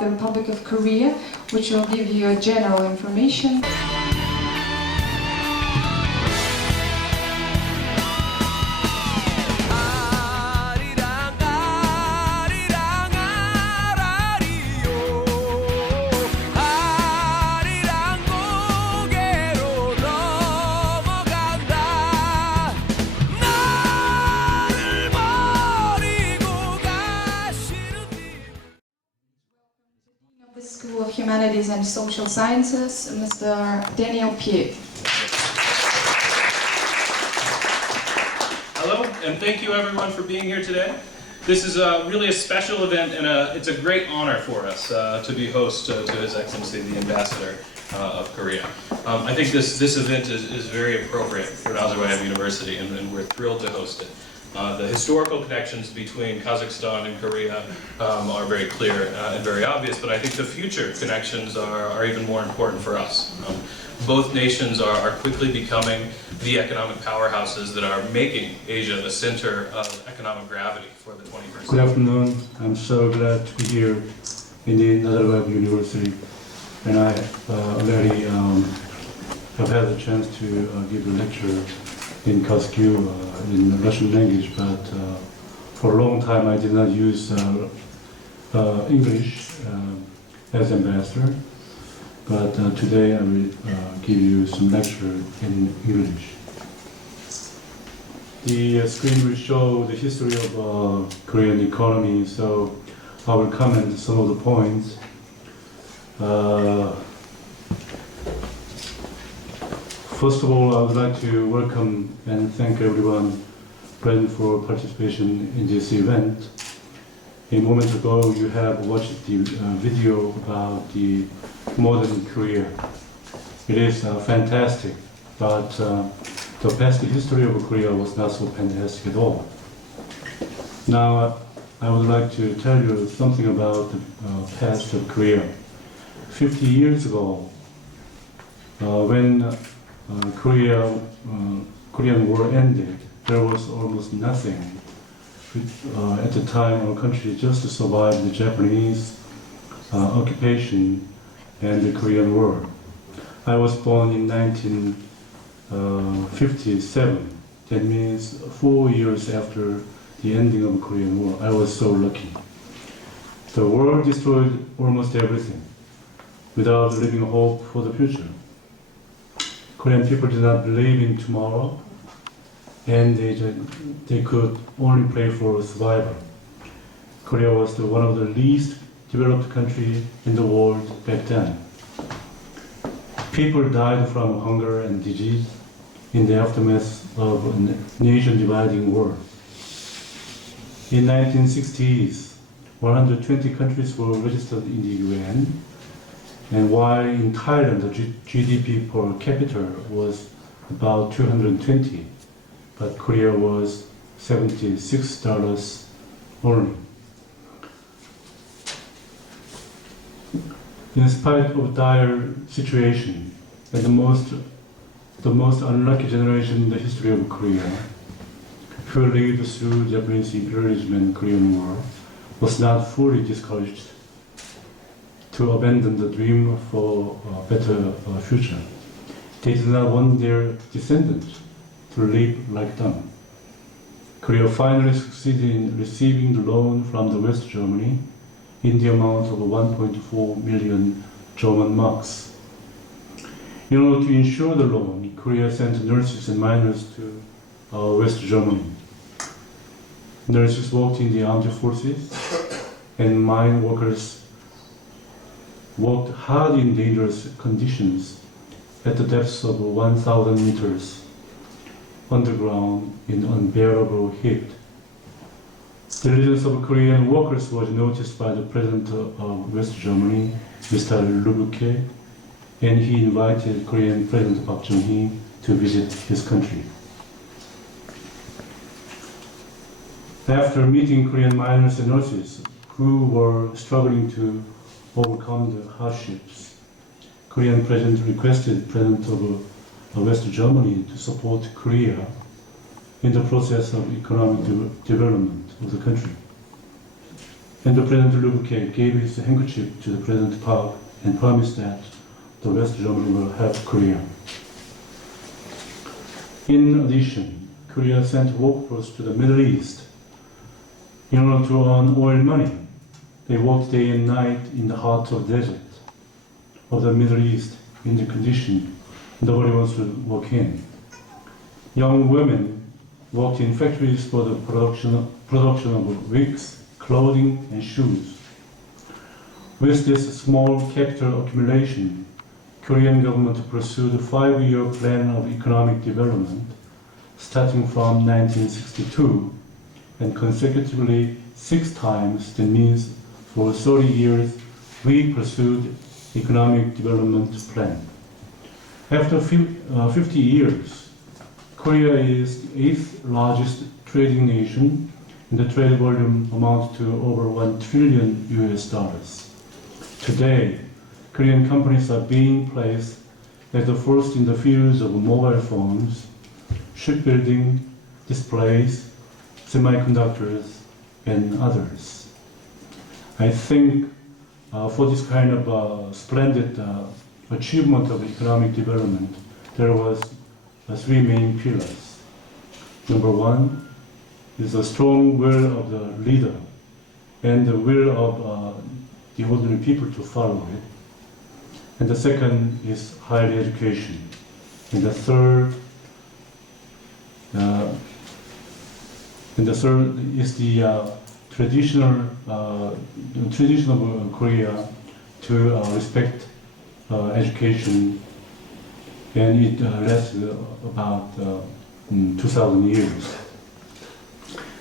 about the Republic of Korea, which will give you a general information. School of Humanities and Social Sciences, Mr. Daniel Pugh. Hello, and thank you everyone for being here today. This is really a special event, and it's a great honor for us to be host to His Excellency the Ambassador of Korea. I think this event is very appropriate for Nazarbayev University, and we're thrilled to host it. The historical connections between Kazakhstan and Korea are very clear and very obvious, but I think the future connections are even more important for us. Both nations are quickly becoming the economic powerhouses that are making Asia the center of economic gravity for the 21st century. Good afternoon. I'm so glad to be here in the Nazarbayev University, and I already have had the chance to give a lecture in Kazakh in Russian language, but for a long time I did not use English as ambassador. But today I will give you some lecture in English. The screen will show the history of Korean economy, so I will comment some of the points. First of all, I would like to welcome and thank everyone present for participation in this event. A moment ago, you have watched the video about the modern Korea. It is fantastic, but the past history of Korea was not so fantastic at all. Now, I would like to tell you something about the past of Korea. 50 years ago, when Korean War ended, there was almost nothing. At the time, our country just survived the Japanese occupation and the Korean War. I was born in 1957. That means 4 years after the ending of the Korean War. I was so lucky. The war destroyed almost everything without leaving hope for the future. Korean people did not believe in tomorrow, and they could only pray for survival. Korea was one of the least developed countries in the world back then. People died from hunger and disease in the aftermath of a nation-dividing war. In 1960s, 120 countries were registered in the UN, and while in Thailand the GDP per capita was about 220, but Korea was $76 only. In spite of dire situation, and the most unlucky generation in the history of Korea, who lived through Japanese imperialism and Korean War, was not fully discouraged to abandon the dream for a better future. They did not want their descendants to live like them. Korea finally succeeded in receiving the loan from the West Germany in the amount of 1.4 million German marks. In order to ensure the loan, Korea sent nurses and miners to West Germany. Nurses worked in the armed forces, and mine workers worked hard in dangerous conditions at the depths of 1,000 meters underground in unbearable heat. The diligence of Korean workers was noticed by the President of West Germany, Mr. Lubuke, and he invited Korean President Park Chung-hee to visit his country. After meeting Korean miners and nurses who were struggling to overcome the hardships, Korean President requested President of West Germany to support Korea in the process of economic development of the country. and the President Lubke gave his handkerchief to the President Park and promised that the West Germany will help Korea. In addition, Korea sent workforce to the Middle East in order to earn oil money. They worked day and night in the heart of the desert of the Middle East in the condition nobody wants to work in. Young women worked in factories for the production of wigs, clothing, and shoes. With this small capital accumulation, Korean government pursued a 5-year plan of economic development starting from 1962 and consecutively 6 times. That means for 30 years we pursued economic development plan. After 50 years, Korea is the 8th largest trading nation, and the trade volume amounts to over $1 trillion US. Today, Korean companies are being placed as the first in the fields of mobile phones, shipbuilding, displays, semiconductors, and others. I think for this kind of splendid achievement of economic development, there was 3 main pillars. Number 1 is a strong will of the leader and the will of the ordinary people to follow it. And the second is higher education. And the third is the tradition of Korea to respect education, and it lasted about 2,000 years.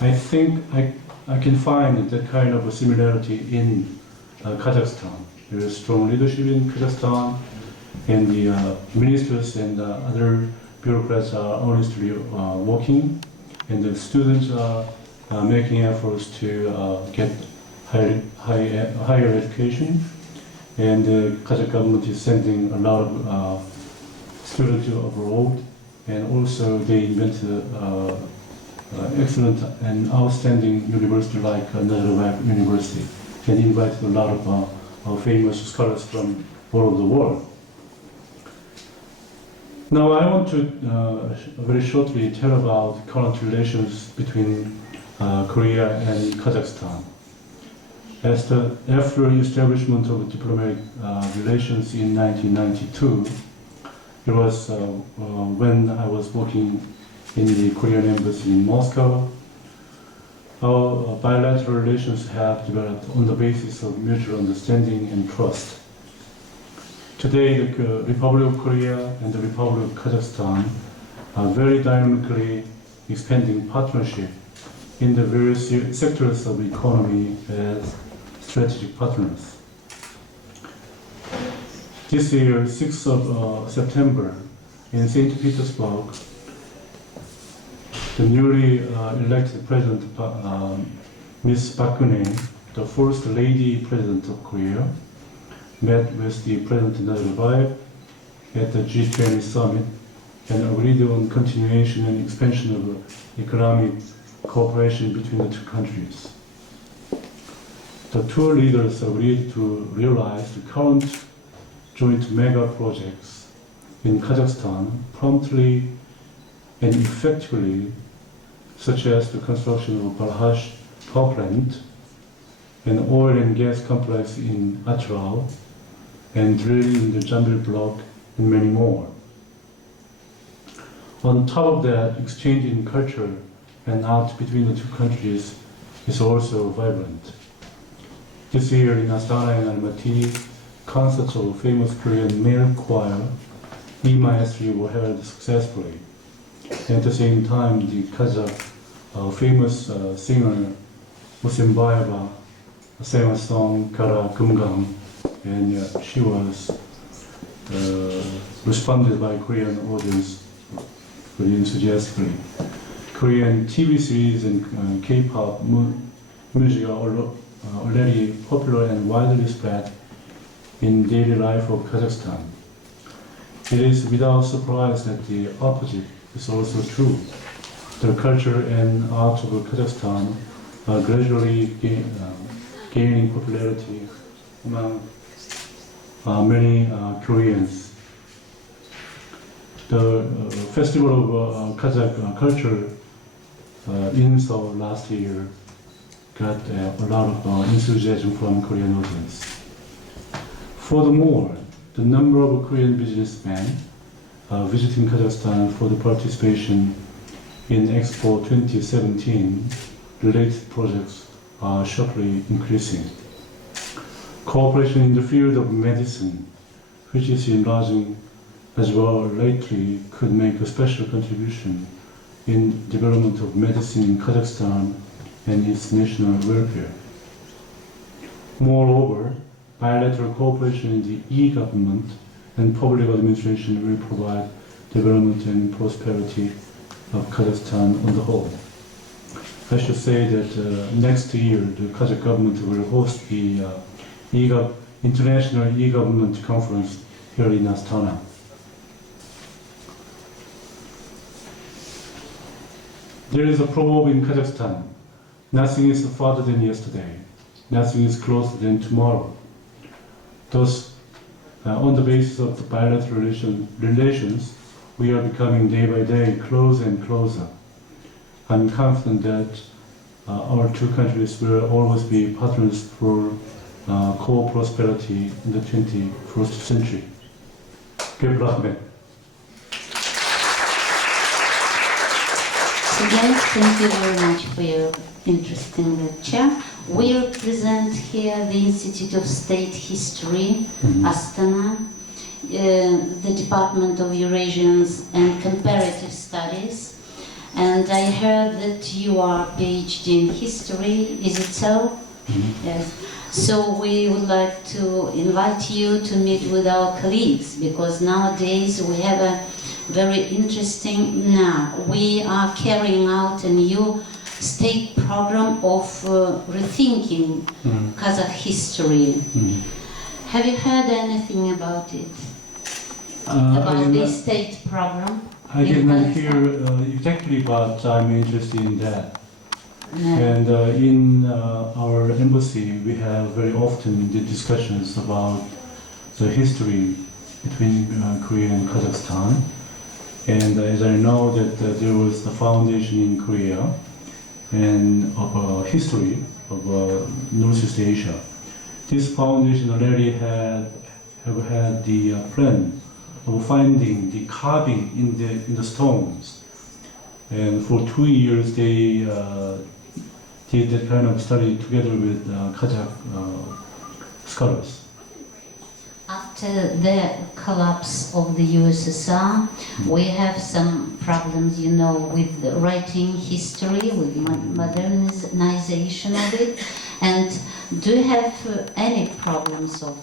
I think I can find that kind of a similarity in Kazakhstan. There is strong leadership in Kazakhstan, and the ministers and other bureaucrats are honestly working, and the students are making efforts to get higher education, and the Kazakh government is sending a lot of students abroad, and also they invented excellent and outstanding university like Nazarbayev University, and invited a lot of famous scholars from all over the world. Now I want to very shortly tell about current relations between Korea and Kazakhstan. After the establishment of diplomatic relations in 1992, it was when I was working in the Korean embassy in Moscow. Our bilateral relations have developed on the basis of mutual understanding and trust. Today, the Republic of Korea and the Republic of Kazakhstan are very dynamically expanding partnership in the various sectors of the economy as strategic partners. This year, 6th of September, in St. Petersburg, the newly elected President, Ms. Park Geun-hye, the first lady President of Korea, met with the President Nazarbayev at the G20 summit and agreed on continuation and expansion of economic cooperation between the two countries. The two leaders agreed to realize the current joint mega projects in Kazakhstan promptly and effectively, such as the construction of Balhash power plant, an oil and gas complex in Atral, and drilling in the Jambil block, and many more. On top of that, exchange in culture and art between the two countries is also vibrant. This year in Astana and Almaty, concerts of famous Korean male choir, E Maestri, were held successfully. And at the same time, the Kazakh famous singer Musimbayeva sang a song, Kara Kumgang, and she was responded by Korean audience very enthusiastically. Korean TV series and K-pop music are already popular and widely spread in daily life of Kazakhstan. It is without surprise that the opposite is also true. The culture and art of Kazakhstan are gradually gaining popularity among many Koreans. The Festival of Kazakh Culture in Seoul last year got a lot of enthusiasm from Korean audience. Furthermore, the number of Korean businessmen visiting Kazakhstan for the participation in Expo 2017 related projects are sharply increasing. Cooperation in the field of medicine, which is enlarging as well lately, could make a special contribution in development of medicine in Kazakhstan and its national welfare. Moreover, bilateral cooperation in the e-government and public administration will provide development and prosperity of Kazakhstan on the whole. I should say that next year the Kazakh government will host the International E-Government Conference here in Astana. There is a proverb in Kazakhstan: nothing is farther than yesterday, nothing is closer than tomorrow. Thus, on the basis of the bilateral relations, we are becoming day by day closer and closer. I'm confident that our two countries will always be partners for co-prosperity in the 21st century. Good luck, man. So guys, thank you very much for your interesting lecture. We represent here the Institute of State History, Astana, the Department of Eurasians and Comparative Studies. And I heard that you are PhD in history, is it so? Yes. So we would like to invite you to meet with our colleagues, because nowadays we have a very interesting, we are carrying out a new state program of rethinking Kazakh history. Have you heard anything about it? About this state program? I did not hear exactly, but I'm interested in that. And in our embassy, we have very often the discussions about the history between Korea and Kazakhstan. And as I know that there was a foundation in Korea and of history of Northeast Asia. This foundation already have had the plan of finding the carving in the stones. And for 2 years they did that kind of study together with Kazakh scholars. After the collapse of the USSR, we have some problems, you know, with writing history, with modernization of it. And do you have any problems of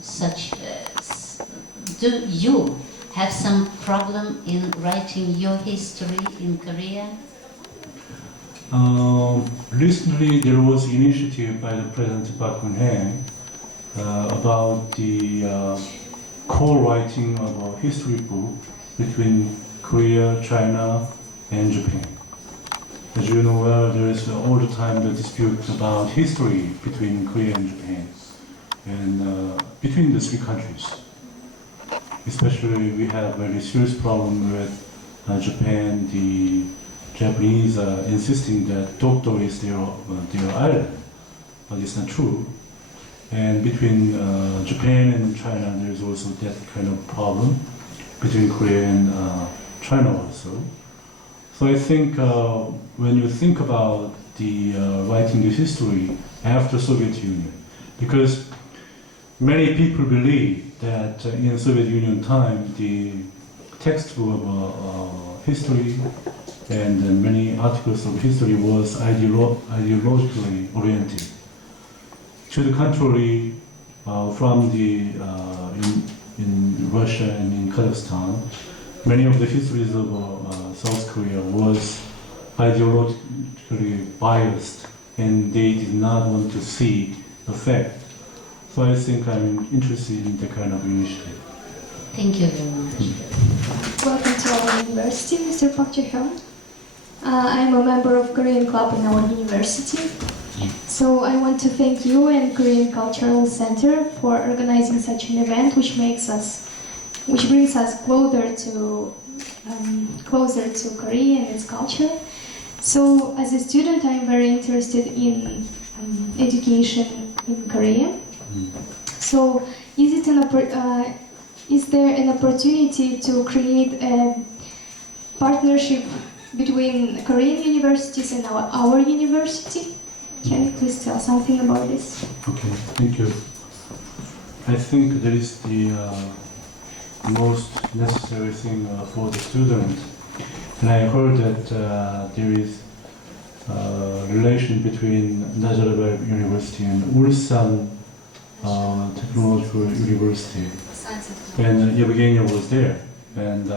such? Do you have some problem in writing your history in Korea? Recently, there was an initiative by the President Park Geun-hye about the co-writing of a history book between Korea, China, and Japan. As you know well, there is all the time the dispute about history between Korea and Japan, and between the three countries. Especially, we have a very serious problem with Japan. The Japanese are insisting that Dokdo is their island, but it's not true. And between Japan and China, there's also that kind of problem between Korea and China also. So I think when you think about the writing the history after Soviet Union, because many people believe that in Soviet Union time, the textbook of history and many articles of history was ideologically oriented. To the contrary, from the in Russia and in Kazakhstan, many of the histories of South Korea was ideologically biased, and they did not want to see the fact. So I think I'm interested in the kind of initiative. Thank you very much. Welcome to our university, Mr. Pэk Chú Hёn. I'm a member of Korean club in our university. So I want to thank you and Korean Cultural Center for organizing such an event, which brings us closer to Korea and its culture. So as a student, I'm very interested in education in Korea. So is there an opportunity to create a partnership between Korean universities and our university? Can you please tell something about this? Okay, thank you. I think that is the most necessary thing for the student. And I heard that there is a relation between Nazarbayev University and Ulsan Technological University. And Yevgenia was there. And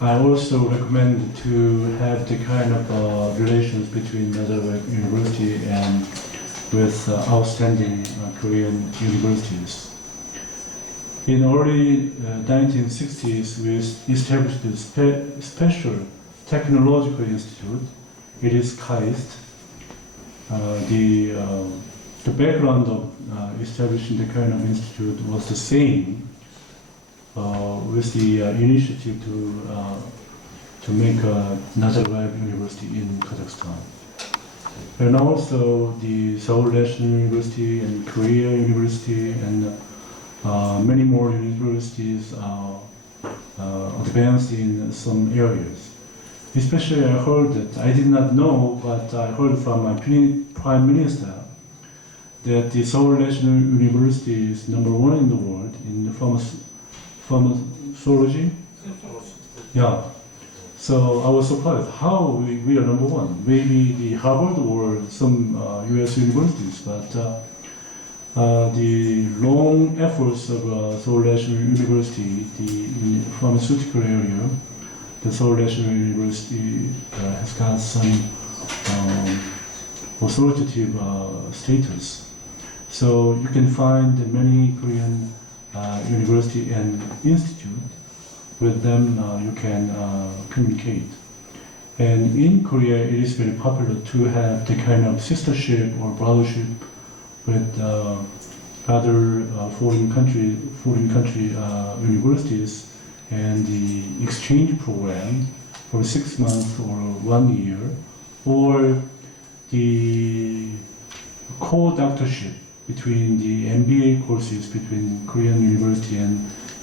I also recommend to have the kind of relations between Nazarbayev University and with outstanding Korean universities. In early 1960s, we established a special technological institute. It is KAIST. The background of establishing the kind of institute was the same with the initiative to make Nazarbayev University in Kazakhstan. And also the Seoul National University and Korea University and many more universities advanced in some areas. Especially I heard that, I did not know, but I heard from my Prime Minister that the Seoul National University is #1 in the world in pharmacology. Yeah. So I was surprised how we are #1. Maybe the Harvard or some US universities, but the long efforts of Seoul National University, in the pharmaceutical area, the Seoul National University has got some authoritative status. So you can find many Korean university and institute. With them you can communicate. And in Korea it is very popular to have the kind of sistership or brothership with other foreign country universities, and the exchange program for 6 months or 1 year, or the co-doctorship between the MBA courses between Korean University and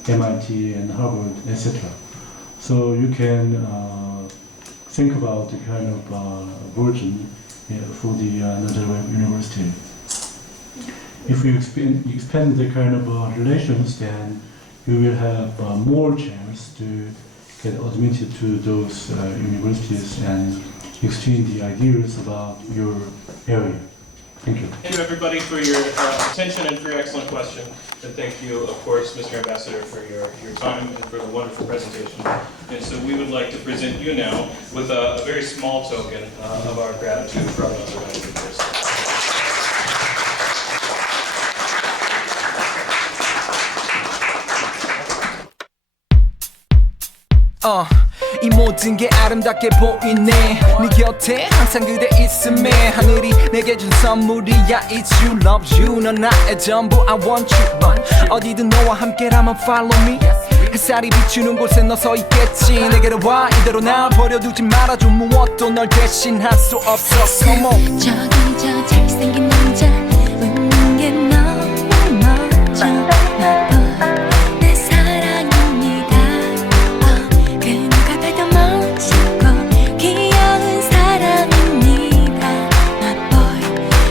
MIT and Harvard, etc. So you can think about the kind of version for the Nazarbayev University. If you expand the kind of relations, then you will have more chance to get admitted to those universities and exchange the ideas about your area. Thank you. Thank you, everybody, for your attention and for your excellent question. And thank you, of course, Mr. Ambassador, for your time and for the wonderful presentation. And so we would like to present you now with a very small token of our gratitude from Nazarbayev University. 이 모든 게 아름답게 보이네 네 곁에 항상 그대 있음에 하늘이 내게 준 선물이야 It's you, love you 넌 나의 전부 I want you 어디든 너와 함께라면 follow me 햇살이 비추는 곳에 너 서 있겠지 내게로 와 이대로 날 버려두지 말아줘 무엇도 널 대신할 수 없어 Come on 저기 저 잘생긴 남자 웃는 게 너무 멋져 내 사랑입니다 그 누가 봐도 멋있고 귀여운 사람입니다 My boy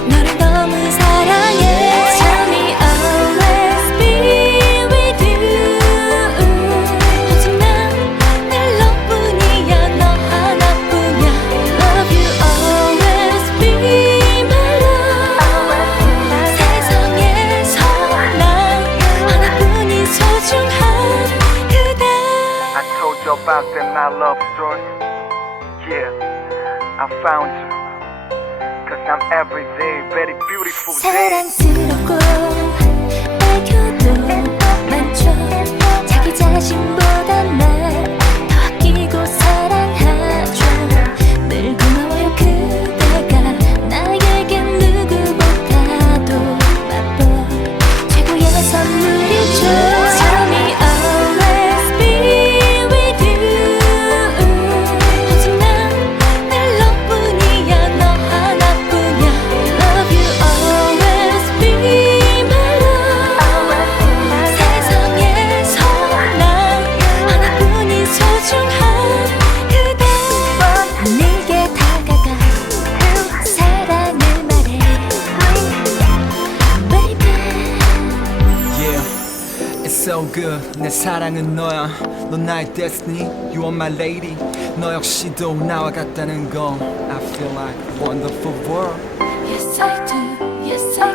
너를 너무 사랑해 Tell me always be with you 오직 날 너뿐이야 너 하나뿐이야 Love you always be my love 세상에서 난 하나뿐인 소중한 그대 I told you about that my love story Yeah, I found you Cause I'm every day very beautiful day 사랑스럽고 애교도 많죠 자기 자신보다 날 더 아끼고 사랑하죠 늘 so good 내 사랑은 너야 넌 나의 destiny You are my lady 너 역시도 나와 같다는 거 I feel like a wonderful world Yes I do, yes I